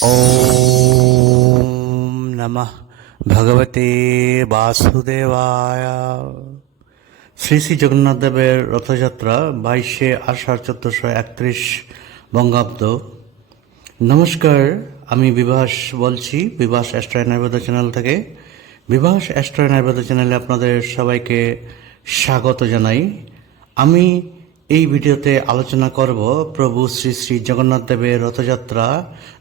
ॐ नमः ভগবতে বাসুদেবায় শ্রী শ্রী জগন্নাথ দেবের রথযাত্রা বাইশে আষাঢ় চোদ্দশো একত্রিশ বঙ্গাব্দ নমস্কার আমি বিভাস বলছি বিভাস অ্যাস্ট্রয় নাইবেদ্য চ্যানেল থেকে বিভাস অ্যাস্ট্রয় নাইবেদ্য চ্যানেলে আপনাদের সবাইকে স্বাগত জানাই আমি এই ভিডিওতে আলোচনা করব প্রভু শ্রী শ্রী জগন্নাথ দেবের রথযাত্রা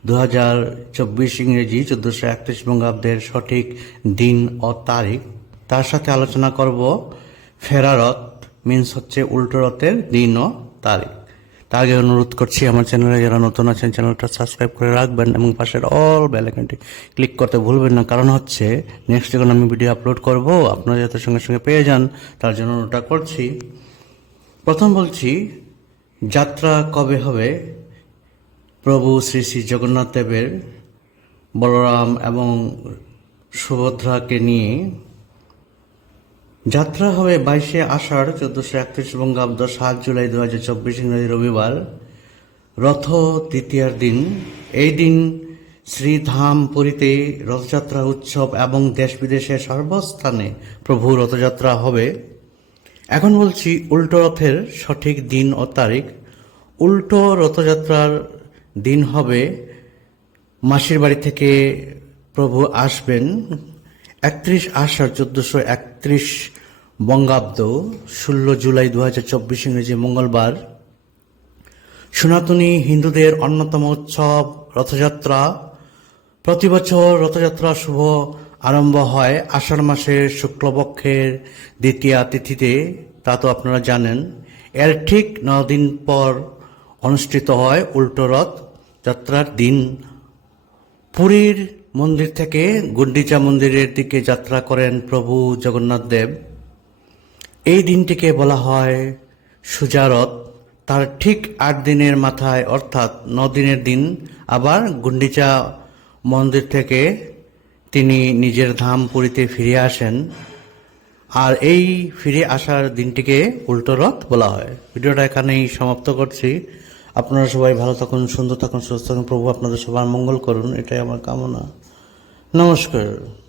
দু হাজার চব্বিশ ইংরেজি চোদ্দশো একত্রিশ বঙ্গাব্দের সঠিক দিন ও তারিখ। তার সাথে আলোচনা করব ফেরারথ মিন্স হচ্ছে উল্টো রথের দিন ও তারিখ। তার আগে অনুরোধ করছি আমার চ্যানেলে যারা নতুন আছেন, চ্যানেলটা সাবস্ক্রাইব করে রাখবেন এবং পাশের অল বেল আইকনটি ক্লিক করতে ভুলবেন না, কারণ হচ্ছে নেক্সট যখন আমি ভিডিও আপলোড করব, আপনারা যাতে সঙ্গে সঙ্গে পেয়ে যান, তার জন্য ওটা করছি। প্রথম বলছি, যাত্রা কবে হবে? প্রভু শ্রী শ্রী জগন্নাথ দেবের বলরাম এবং সুভদ্রাকে নিয়ে যাত্রা হবে বাইশে আষাঢ়, চোদ্দশো একত্রিশ বঙ্গাব্দ, সাত জুলাই দু হাজার চব্বিশ ইংরেজি রবিবার, রথ তৃতীয়ার দিন। এই দিন শ্রীধাম পুরীতে রথযাত্রা উৎসব এবং দেশ বিদেশের সর্বস্থানে প্রভু রথযাত্রা হবে। এখন বলছি উল্টো রথের সঠিক দিন ও তারিখ। উল্টো রথযাত্রার দিন হবে মাসির বাড়ি থেকে প্রভু আসবেন। একত্রিশ আষাঢ় চোদ্দশো একত্রিশ বঙ্গাব্দ, ষোলো জুলাই দু হাজার চব্বিশ ইংরেজি মঙ্গলবার। সনাতনী হিন্দুদের অন্যতম উৎসব রথযাত্রা। প্রতি বছর রথযাত্রা শুভ আরম্ভ হয় আষাঢ় মাসের শুক্লপক্ষের দ্বিতীয়া তিথিতে, তা তো আপনারা জানেন। এর ঠিক দিন পর অনুষ্ঠিত হয় উল্টো রথ যাত্রার দিন। পুরীর মন্দির থেকে গুন্ডিচা মন্দিরের দিকে যাত্রা করেন প্রভু জগন্নাথ দেব। এই দিনটিকে বলা হয় সুজারথ তার ঠিক আট দিনের মাথায়, অর্থাৎ ন দিনের দিন, আবার গুন্ডিচা মন্দির থেকে তিনি নিজের ধাম পুরীতে ফিরে আসেন। আর এই ফিরে আসার দিনটিকে উল্টো রথ বলা হয়। ভিডিওটা এখানেই সমাপ্ত করছি। আপনারা সবাই ভালো থাকুন, সুন্দর থাকুন, সুস্থ থাকুন। প্রভু আপনাদের সবার মঙ্গল করুন। এটাই আমার কামনা। নমস্কার।